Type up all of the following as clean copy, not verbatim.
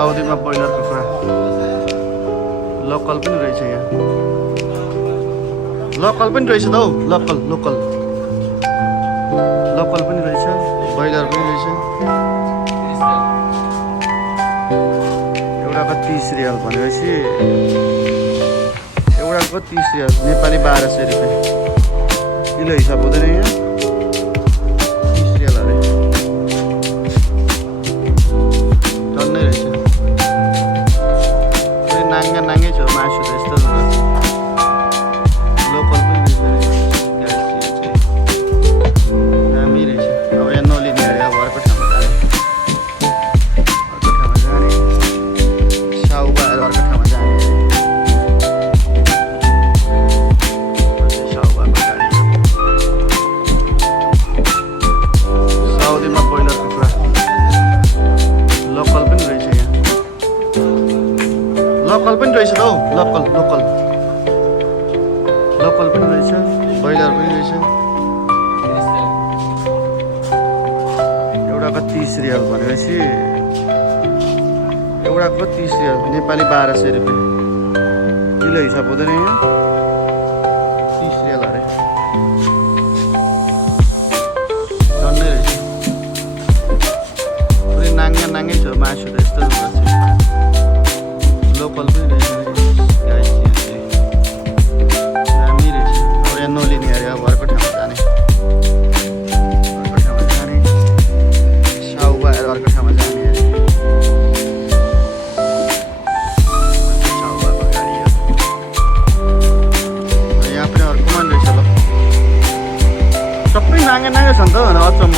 साउदीमा broiler कुखुरा local पनि रहेछ यहाँ। लोकल पनि रहेछ त हौ, लोकल लोकल लोकल पनि रहेछ, ब्रोइलर पनि रहेछ। एउटाको 30 रियाल भनेपछि एउटाको 30 रियाल, नेपाली 1200 रुपियाँ। किलो हिसाब हुँदैन यहाँ, 30 रियाल अरे। टन्नै रहेछ। नाङ्गा नाङ्गै छ मासु त, यस्तो लोकल पनि रहेछ। दामी रहेछ। अब यहाँ नलिने अरे, अब अर्को ठाउँमा जाने, अर्को ठाउँमा जाने, साउ भएर अर्को ठाउँमा जाने अरे। साउ भएको गाडी हो। साउदीमा ब्रोइलर कुखुरा लोकल पनि रहेछ यहाँ। लोकल पनि रहेछ त हौ, लोकल लोकल लोकल पनि रहेछ, ब्रोइलर पनि रहेछ। एउटाको 30 रियाल भनेपछि एउटाको 30 रियाल, नेपाली 1200 रुपियाँ। किलो हिसाब हुँदैन यहाँ, 30 रियाल अरे। टन्नै रहेछ। पुरै नाङ्गा नाङ्गै छ मासु त, यस्तो रहेछ। लोकल पनि रहेछ। दामी रहेछ। अब यहाँ नलिने अरे, अब अर्को ठाउँमा जाने, अर्को ठाउँमा जाने, साउ भएर अर्को ठाउँमा जाने अरे। साउ भएको गाडी हो। यहाँ पनि अर्को पनि रहेछ ल। सबै नाङ्गा नाङ्गा छ नि त, अचम्म।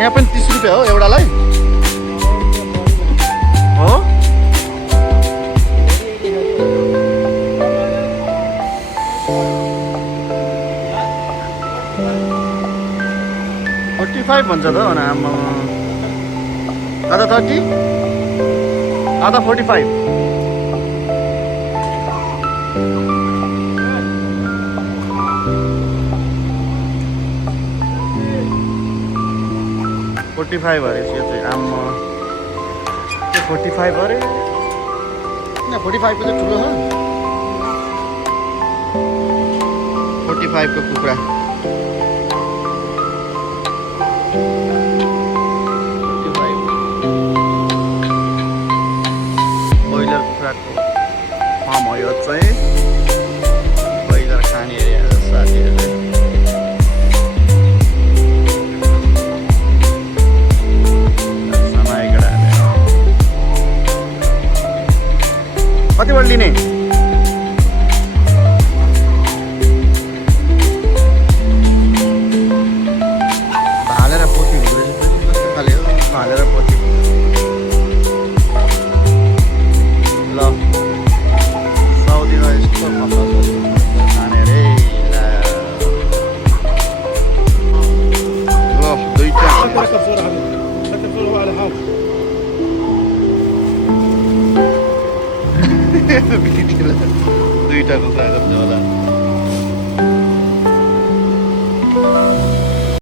यहाँ पनि 30 रुपियाँ हो एउटालाई हो। 45 भन्छ त आमा। आधा 30, आधा 45। 45 अरे यो चाहिँ आम्मा। 45 अरे, किन 45 को चाहिँ ठुलो छ। 45 को कुखुरा। ब्रोइलर कुखुराको फार्म हो यो चाहिँ। ब्रोइलर खाने अरे साथीहरूले। कतिबाट लिने? भालेर पोथी हुँदो रहेछ, कस्तो खाले हो भालेर पोथी। ल साउदीमा यस्तो खतरा खाने अरे। ल दुईटा दुईटा कुखुरा कस्तो होला।